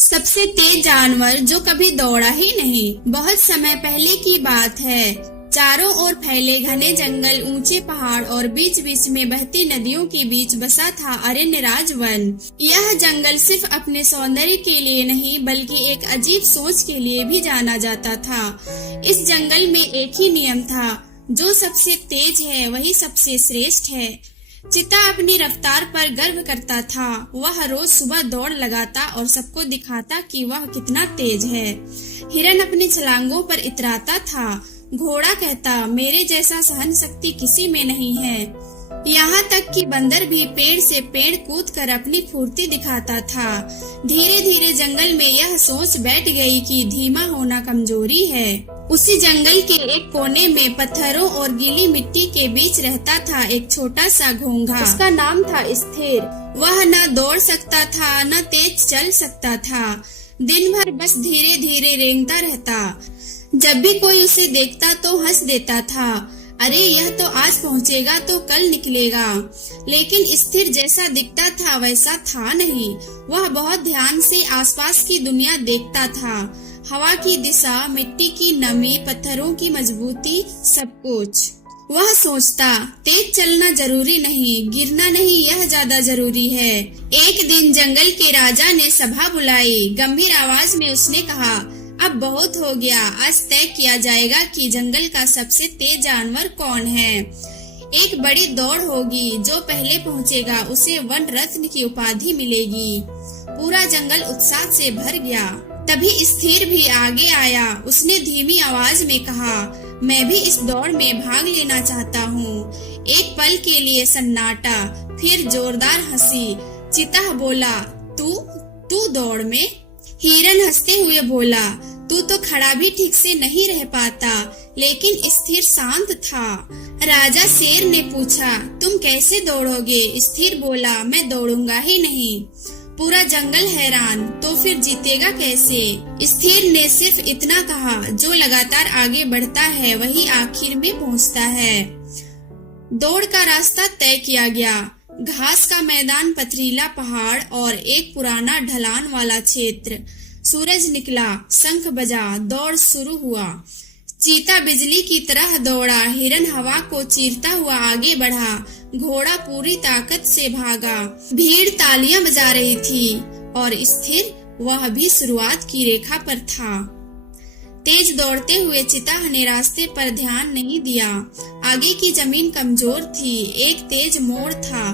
सबसे तेज जानवर जो कभी दौड़ा ही नहीं। बहुत समय पहले की बात है। चारों ओर फैले घने जंगल, ऊंचे पहाड़ और बीच बीच में बहती नदियों के बीच बसा था अरण्यराज वन। यह जंगल सिर्फ अपने सौंदर्य के लिए नहीं बल्कि एक अजीब सोच के लिए भी जाना जाता था। इस जंगल में एक ही नियम था, जो सबसे तेज है वही सबसे श्रेष्ठ है। चीता अपनी रफ्तार पर गर्व करता था। वह रोज सुबह दौड़ लगाता और सबको दिखाता कि वह कितना तेज है। हिरन अपनी छलांगों पर इतराता था। घोड़ा कहता, मेरे जैसा सहन शक्ति किसी में नहीं है। यहाँ तक कि बंदर भी पेड़ से पेड़ कूदकर अपनी फुर्ती दिखाता था। धीरे धीरे जंगल में यह सोच बैठ गई कि धीमा होना कमजोरी है। उसी जंगल के एक कोने में पत्थरों और गीली मिट्टी के बीच रहता था एक छोटा सा घोंघा। उसका नाम था स्थिर। वह न दौड़ सकता था, न तेज चल सकता था। दिन भर बस धीरे धीरे रेंगता रहता। जब भी कोई उसे देखता तो हंस देता था, अरे यह तो आज पहुँचेगा तो कल निकलेगा। लेकिन स्थिर जैसा दिखता था वैसा था नहीं। वह बहुत ध्यान से आसपास की दुनिया देखता था। हवा की दिशा, मिट्टी की नमी, पत्थरों की मजबूती, सब कुछ। वह सोचता, तेज चलना जरूरी नहीं, गिरना नहीं यह ज्यादा जरूरी है। एक दिन जंगल के राजा ने सभा बुलाई। गंभीर आवाज में उसने कहा, अब बहुत हो गया। आज तय किया जाएगा कि जंगल का सबसे तेज जानवर कौन है। एक बड़ी दौड़ होगी। जो पहले पहुंचेगा उसे वन रत्न की उपाधि मिलेगी। पूरा जंगल उत्साह से भर गया। तभी स्थिर भी आगे आया। उसने धीमी आवाज में कहा, मैं भी इस दौड़ में भाग लेना चाहता हूँ। एक पल के लिए सन्नाटा, फिर जोरदार हंसी। चीता बोला, तू दौड़ में? हिरन हंसते हुए बोला, तू तो खड़ा भी ठीक से नहीं रह पाता। लेकिन स्थिर शांत था। राजा शेर ने पूछा, तुम कैसे दौड़ोगे? स्थिर बोला, मैं दौड़ूंगा ही नहीं। पूरा जंगल हैरान, तो फिर जीतेगा कैसे? स्थिर ने सिर्फ इतना कहा, जो लगातार आगे बढ़ता है वही आखिर में पहुंचता है। दौड़ का रास्ता तय किया गया। घास का मैदान, पथरीला पहाड़ और एक पुराना ढलान वाला क्षेत्र। सूरज निकला, शंख बजा, दौड़ शुरू हुआ। चीता बिजली की तरह दौड़ा। हिरन हवा को चीरता हुआ आगे बढ़ा। घोड़ा पूरी ताकत से भागा। भीड़ तालियां बजा रही थी और स्थिर, वह भी शुरुआत की रेखा पर था। तेज दौड़ते हुए चीता ने रास्ते पर ध्यान नहीं दिया। आगे की जमीन कमजोर थी। एक तेज मोड़ था।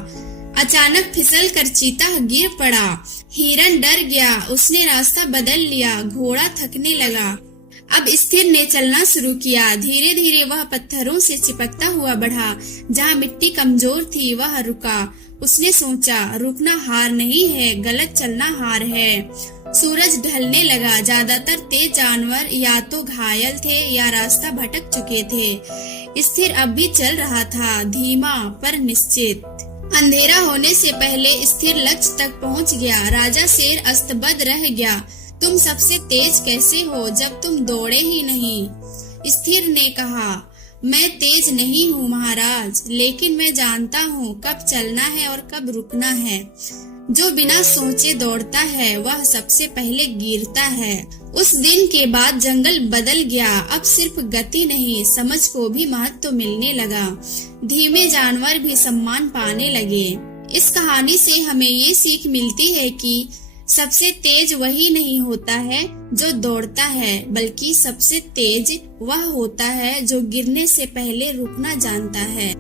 अचानक फिसल कर चीता गिर पड़ा। हिरन डर गया। उसने रास्ता बदल लिया। घोड़ा थकने लगा। अब स्थिर ने चलना शुरू किया। धीरे धीरे वह पत्थरों से चिपकता हुआ बढ़ा। जहाँ मिट्टी कमजोर थी वह रुका। उसने सोचा, रुकना हार नहीं है, गलत चलना हार है। सूरज ढलने लगा। ज्यादातर तेज जानवर या तो घायल थे या रास्ता भटक चुके थे। स्थिर अब भी चल रहा था, धीमा पर निश्चित। अंधेरा होने से पहले स्थिर लक्ष्य तक पहुंच गया। राजा शेर अस्तबद रह गया। तुम सबसे तेज कैसे हो जब तुम दौड़े ही नहीं? स्थिर ने कहा, मैं तेज नहीं हूँ महाराज, लेकिन मैं जानता हूँ कब चलना है और कब रुकना है। जो बिना सोचे दौड़ता है वह सबसे पहले गिरता है। उस दिन के बाद जंगल बदल गया। अब सिर्फ गति नहीं, समझ को भी महत्व मिलने लगा। धीमे जानवर भी सम्मान पाने लगे। इस कहानी से हमें ये सीख मिलती है कि सबसे तेज वही नहीं होता है जो दौड़ता है, बल्कि सबसे तेज वह होता है जो गिरने से पहले रुकना जानता है।